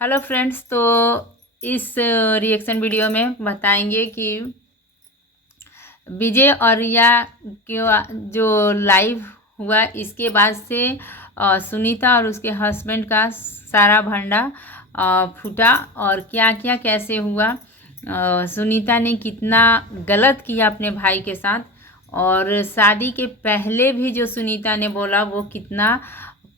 Hello friends, तो इस reaction video में बताएंगे कि विजय और रिया के जो लाइव हुआ इसके बाद से सुनीता और उसके हस्बैंड का सारा भंडा फूटा और क्या क्या कैसे हुआ। सुनीता ने कितना गलत किया अपने भाई के साथ, और शादी के पहले भी जो सुनीता ने बोला वो कितना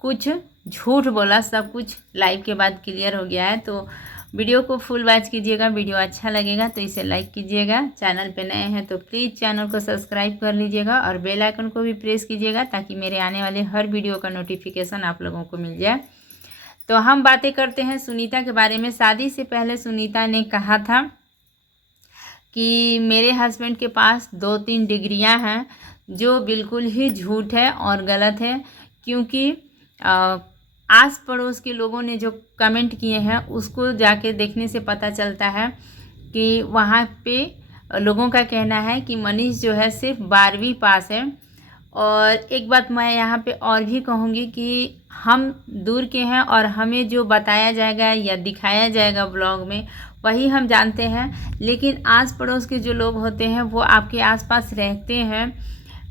कुछ झूठ बोला, सब कुछ लाइव के बाद क्लियर हो गया है। तो वीडियो को फुल वॉच कीजिएगा। वीडियो अच्छा लगेगा तो इसे लाइक कीजिएगा। चैनल पे नए हैं तो प्लीज़ चैनल को सब्सक्राइब कर लीजिएगा और बेल आइकन को भी प्रेस कीजिएगा ताकि मेरे आने वाले हर वीडियो का नोटिफिकेशन आप लोगों को मिल जाए। तो हम बातें करते हैं सुनीता के बारे में। शादी से पहले सुनीता ने कहा था कि मेरे हस्बैंड के पास 2-3 डिग्रियां हैं, जो बिल्कुल ही झूठ है और गलत है, क्योंकि आस पड़ोस के लोगों ने जो कमेंट किए हैं उसको जाके देखने से पता चलता है कि वहाँ पे लोगों का कहना है कि मनीष जो है सिर्फ 12वीं पास है। और एक बात मैं यहाँ पे और भी कहूँगी कि हम दूर के हैं और हमें जो बताया जाएगा या दिखाया जाएगा ब्लॉग में वही हम जानते हैं, लेकिन आस पड़ोस के जो लोग होते हैं वो आपके आसपास रहते हैं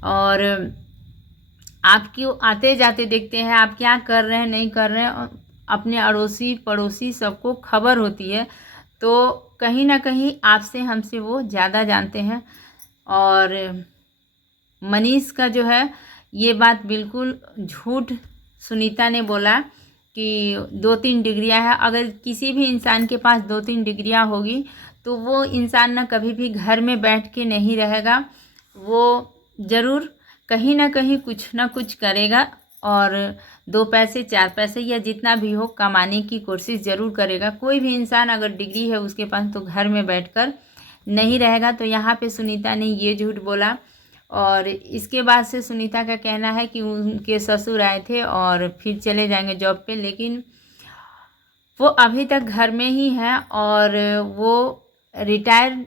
और आपको आते जाते देखते हैं, आप क्या कर रहे हैं नहीं कर रहे हैं, अपने अड़ोसी पड़ोसी सबको खबर होती है। तो कहीं ना कहीं आपसे हमसे वो ज़्यादा जानते हैं। और मनीष का जो है ये बात बिल्कुल झूठ सुनीता ने बोला कि 2-3 डिग्रियां है। अगर किसी भी इंसान के पास 2-3 डिग्रियां होगी तो वो इंसान ना कभी भी घर में बैठ के नहीं रहेगा, वो ज़रूर कहीं ना कहीं कुछ ना कुछ करेगा और 2 पैसे 4 पैसे या जितना भी हो कमाने की कोशिश ज़रूर करेगा। कोई भी इंसान अगर डिग्री है उसके पास तो घर में बैठकर नहीं रहेगा। तो यहाँ पे सुनीता ने ये झूठ बोला। और इसके बाद से सुनीता का कहना है कि उनके ससुर आए थे और फिर चले जाएंगे जॉब पे, लेकिन वो अभी तक घर में ही हैं और वो रिटायर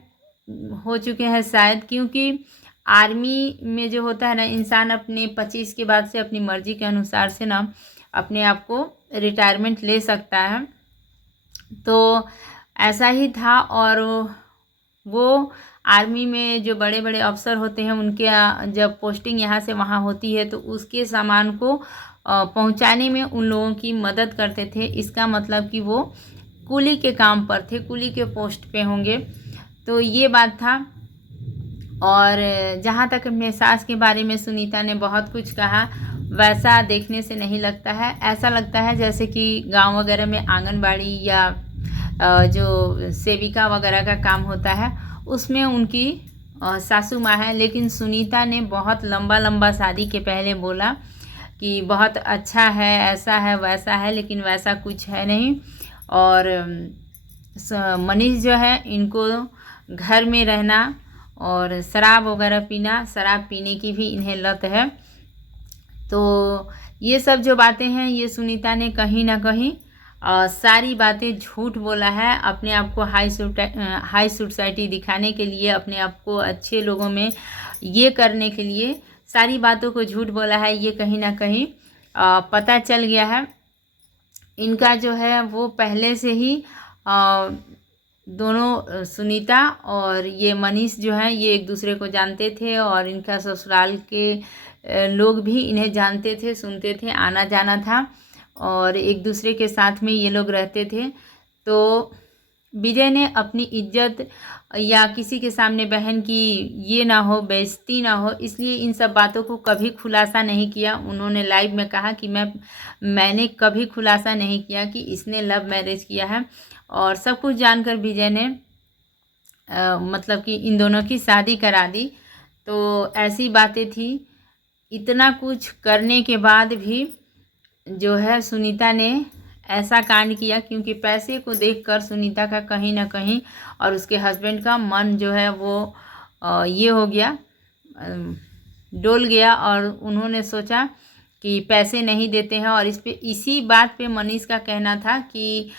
हो चुके हैं शायद, क्योंकि आर्मी में जो होता है ना, इंसान अपने 25 के बाद से अपनी मर्जी के अनुसार से ना अपने आप को रिटायरमेंट ले सकता है। तो ऐसा ही था। और वो आर्मी में जो बड़े बड़े अफसर होते हैं उनके जब पोस्टिंग यहाँ से वहाँ होती है तो उसके सामान को पहुँचाने में उन लोगों की मदद करते थे। इसका मतलब कि वो कुली के काम पर थे, कुली के पोस्ट पे होंगे। तो ये बात था। और जहाँ तक अपने सास के बारे में सुनीता ने बहुत कुछ कहा, वैसा देखने से नहीं लगता है। ऐसा लगता है जैसे कि गांव वगैरह में आंगनबाड़ी या जो सेविका वगैरह का काम होता है उसमें उनकी सासू माँ है। लेकिन सुनीता ने बहुत लंबा लंबा शादी के पहले बोला कि बहुत अच्छा है, ऐसा है वैसा है, लेकिन वैसा कुछ है नहीं। और मनीष जो है इनको घर में रहना और शराब वगैरह पीना, शराब पीने की भी इन्हें लत है। तो ये सब जो बातें हैं ये सुनीता ने कहीं ना कहीं सारी बातें झूठ बोला है, अपने आप को हाई सोसाइटी दिखाने के लिए, अपने आप को अच्छे लोगों में ये करने के लिए सारी बातों को झूठ बोला है। ये कहीं ना कहीं पता चल गया है। इनका जो है वो पहले से ही दोनों सुनीता और ये मनीष जो हैं ये एक दूसरे को जानते थे और इनका ससुराल के लोग भी इन्हें जानते थे, सुनते थे, आना जाना था और एक दूसरे के साथ में ये लोग रहते थे। तो विजय ने अपनी इज्जत या किसी के सामने बहन की ये ना हो, बेइज्जती ना हो, इसलिए इन सब बातों को कभी खुलासा नहीं किया। उन्होंने लाइव में कहा कि मैंने कभी खुलासा नहीं किया कि इसने लव मैरिज किया है। और सब कुछ जानकर विजय ने मतलब कि इन दोनों की शादी करा दी। तो ऐसी बातें थी। इतना कुछ करने के बाद भी जो है सुनीता ने ऐसा कांड किया, क्योंकि पैसे को देखकर सुनीता का कहीं ना कहीं और उसके हस्बैंड का मन जो है वो ये हो गया, डोल गया और उन्होंने सोचा कि पैसे नहीं देते हैं। और इसी बात पे मनीष का कहना था कि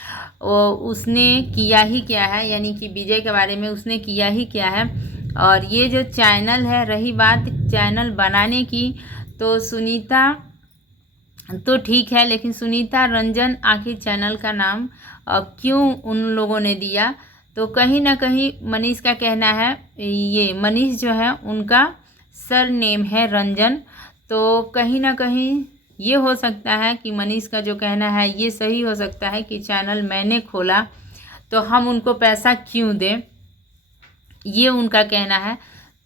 उसने किया ही क्या है, यानी कि विजय के बारे में उसने किया ही क्या है। और ये जो चैनल है, रही बात चैनल बनाने की, तो सुनीता तो ठीक है, लेकिन सुनीता रंजन आखिर चैनल का नाम क्यों उन लोगों ने दिया? तो कहीं ना कहीं मनीष का कहना है, ये मनीष जो है उनका सर नेम है रंजन, तो कहीं ना कहीं ये हो सकता है कि मनीष का जो कहना है ये सही हो सकता है कि चैनल मैंने खोला तो हम उनको पैसा क्यों दें, ये उनका कहना है।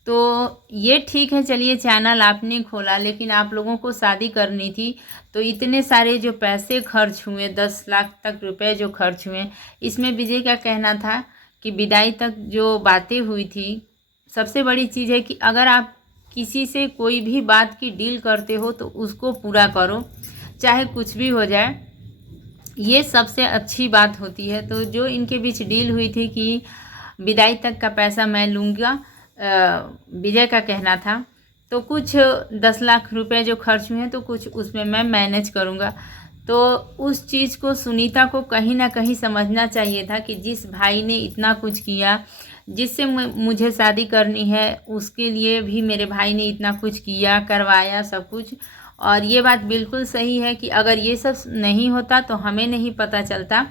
तो ये ठीक है, चलिए चैनल आपने खोला, लेकिन आप लोगों को शादी करनी थी, तो इतने सारे जो पैसे खर्च हुए, 10 लाख तक रुपए जो खर्च हुए, इसमें विजय का कहना था कि विदाई तक जो बातें हुई थी, सबसे बड़ी चीज़ है कि अगर आप किसी से कोई भी बात की डील करते हो तो उसको पूरा करो, चाहे कुछ भी हो जाए, ये सबसे अच्छी बात होती है। तो जो इनके बीच डील हुई थी कि विदाई तक का पैसा मैं लूँगा, विजय का कहना था, तो कुछ 10 लाख रुपए जो खर्च हुए हैं तो कुछ उसमें मैं मैनेज करूँगा। तो उस चीज़ को सुनीता को कहीं ना कहीं समझना चाहिए था कि जिस भाई ने इतना कुछ किया, जिससे मुझे शादी करनी है, उसके लिए भी मेरे भाई ने इतना कुछ किया, करवाया सब कुछ। और ये बात बिल्कुल सही है कि अगर ये सब नहीं होता तो हमें नहीं पता चलता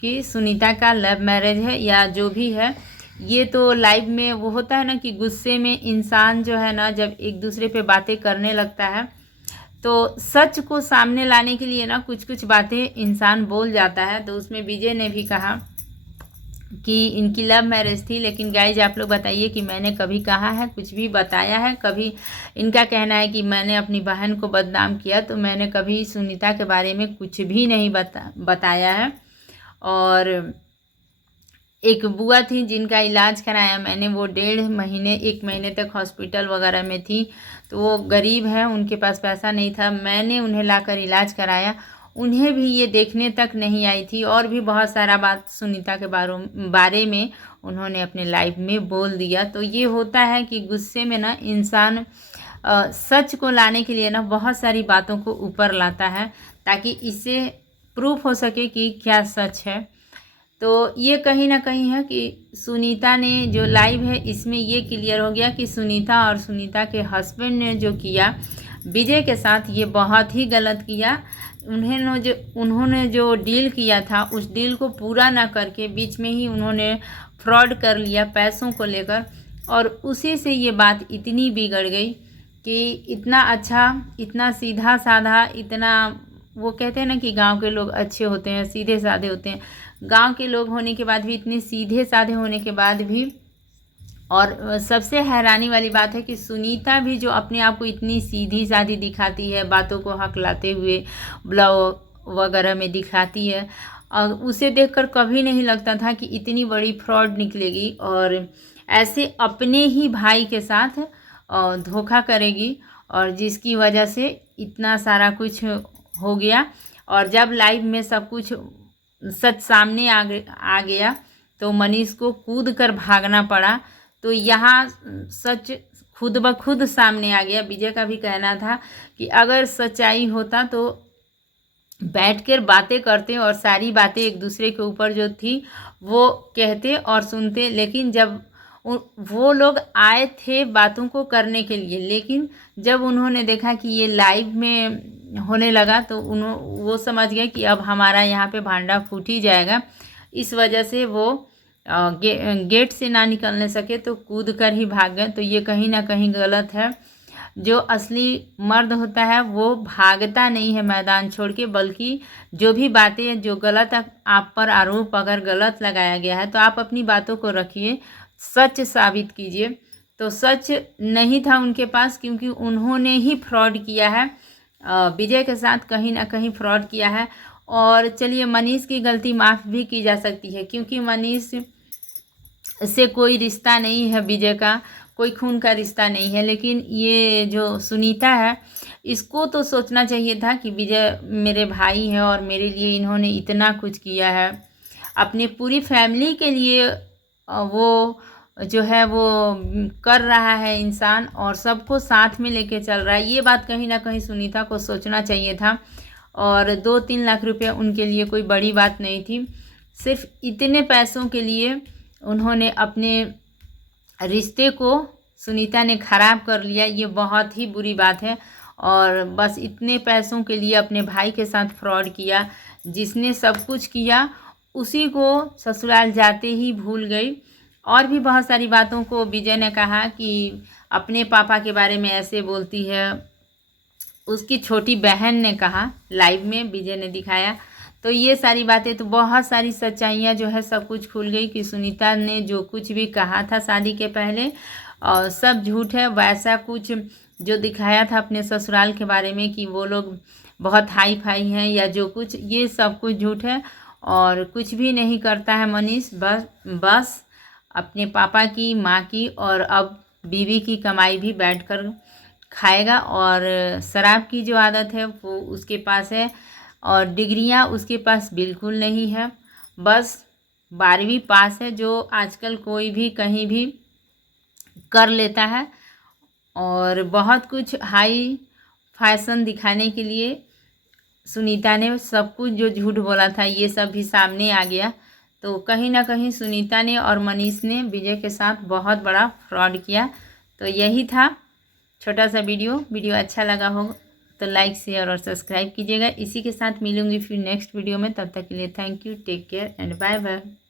कि सुनीता का लव मैरिज है या जो भी है। ये तो लाइव में वो होता है ना कि गुस्से में इंसान जो है ना, जब एक दूसरे पे बातें करने लगता है तो सच को सामने लाने के लिए ना कुछ कुछ बातें इंसान बोल जाता है। तो उसमें विजय ने भी कहा कि इनकी लव मैरिज थी, लेकिन गाइज आप लोग बताइए कि मैंने कभी कहा है, कुछ भी बताया है कभी? इनका कहना है कि मैंने अपनी बहन को बदनाम किया, तो मैंने कभी सुनीता के बारे में कुछ भी नहीं बताया है। और एक बुआ थी जिनका इलाज कराया मैंने, वो 1.5 महीने 1 महीने तक हॉस्पिटल वगैरह में थी, तो वो गरीब है, उनके पास पैसा नहीं था, मैंने उन्हें लाकर इलाज कराया, उन्हें भी ये देखने तक नहीं आई थी। और भी बहुत सारा बात सुनीता के बारे में उन्होंने अपने लाइफ में बोल दिया। तो ये होता है कि गुस्से में ना इंसान सच को लाने के लिए ना बहुत सारी बातों को ऊपर लाता है, ताकि इससे प्रूफ हो सके कि क्या सच है। तो ये कहीं ना कहीं है कि सुनीता ने जो लाइव है इसमें ये क्लियर हो गया कि सुनीता और सुनीता के हस्बैंड ने जो किया विजय के साथ, ये बहुत ही गलत किया। उन्होंने जो डील किया था उस डील को पूरा ना करके बीच में ही उन्होंने फ्रॉड कर लिया पैसों को लेकर, और उसी से ये बात इतनी बिगड़ गई कि इतना अच्छा, इतना सीधा साधा, इतना, वो कहते हैं ना कि गांव के लोग अच्छे होते हैं, सीधे साधे होते हैं, गांव के लोग होने के बाद भी, इतने सीधे साधे होने के बाद भी। और सबसे हैरानी वाली बात है कि सुनीता भी जो अपने आप को इतनी सीधी साधी दिखाती है, बातों को हकलाते हुए ब्लॉग वगैरह में दिखाती है, और उसे देखकर कभी नहीं लगता था कि इतनी बड़ी फ्रॉड निकलेगी और ऐसे अपने ही भाई के साथ धोखा करेगी, और जिसकी वजह से इतना सारा कुछ हो गया। और जब लाइव में सब कुछ सच सामने आ गया तो मनीष को कूद कर भागना पड़ा। तो यहाँ सच खुद ब खुद सामने आ गया। विजय का भी कहना था कि अगर सच्चाई होता तो बैठकर बातें करते और सारी बातें एक दूसरे के ऊपर जो थी वो कहते और सुनते, लेकिन जब वो लोग आए थे बातों को करने के लिए, लेकिन जब उन्होंने देखा कि ये लाइव में होने लगा तो वो समझ गए कि अब हमारा यहाँ पे भांडा फूट ही जाएगा। इस वजह से वो गेट से ना निकलने सके तो कूद कर ही भाग गए। तो ये कहीं ना कहीं गलत है। जो असली मर्द होता है वो भागता नहीं है मैदान छोड़ के, बल्कि जो भी बातें, जो गलत आप पर आरोप अगर गलत लगाया गया है तो आप अपनी बातों को रखिए, सच साबित कीजिए। तो सच नहीं था उनके पास, क्योंकि उन्होंने ही फ्रॉड किया है, विजय के साथ कहीं ना कहीं फ्रॉड किया है। और चलिए मनीष की गलती माफ़ भी की जा सकती है, क्योंकि मनीष से कोई रिश्ता नहीं है, विजय का कोई खून का रिश्ता नहीं है। लेकिन ये जो सुनीता है इसको तो सोचना चाहिए था कि विजय मेरे भाई हैं और मेरे लिए इन्होंने इतना कुछ किया है, अपनी पूरी फैमिली के लिए वो जो है वो कर रहा है इंसान, और सबको साथ में लेके चल रहा है। ये बात कहीं ना कहीं सुनीता को सोचना चाहिए था। और 2-3 लाख रुपए उनके लिए कोई बड़ी बात नहीं थी। सिर्फ इतने पैसों के लिए उन्होंने अपने रिश्ते को सुनीता ने ख़राब कर लिया, ये बहुत ही बुरी बात है। और बस इतने पैसों के लिए अपने भाई के साथ फ्रॉड किया। जिसने सब कुछ किया उसी को ससुराल जाते ही भूल गई। और भी बहुत सारी बातों को विजय ने कहा कि अपने पापा के बारे में ऐसे बोलती है। उसकी छोटी बहन ने कहा, लाइव में विजय ने दिखाया। तो ये सारी बातें, तो बहुत सारी सच्चाइयाँ जो है सब कुछ खुल गई कि सुनीता ने जो कुछ भी कहा था शादी के पहले और सब झूठ है। वैसा कुछ जो दिखाया था अपने ससुराल के बारे में कि वो लोग बहुत हाई फाई हैं या जो कुछ, ये सब कुछ झूठ है। और कुछ भी नहीं करता है मनीष, बस अपने पापा की, माँ की और अब बीवी की कमाई भी बैठकर खाएगा। और शराब की जो आदत है वो उसके पास है और डिग्रियां उसके पास बिल्कुल नहीं है। बस 12वीं पास है, जो आजकल कोई भी कहीं भी कर लेता है। और बहुत कुछ हाई फैशन दिखाने के लिए सुनीता ने सब कुछ जो झूठ बोला था ये सब भी सामने आ गया। तो कहीं ना कहीं सुनीता ने और मनीष ने विजय के साथ बहुत बड़ा फ्रॉड किया। तो यही था छोटा सा वीडियो अच्छा लगा हो तो लाइक शेयर और सब्सक्राइब कीजिएगा। इसी के साथ मिलूंगी फिर नेक्स्ट वीडियो में। तब तक के लिए thank you, take care and bye bye.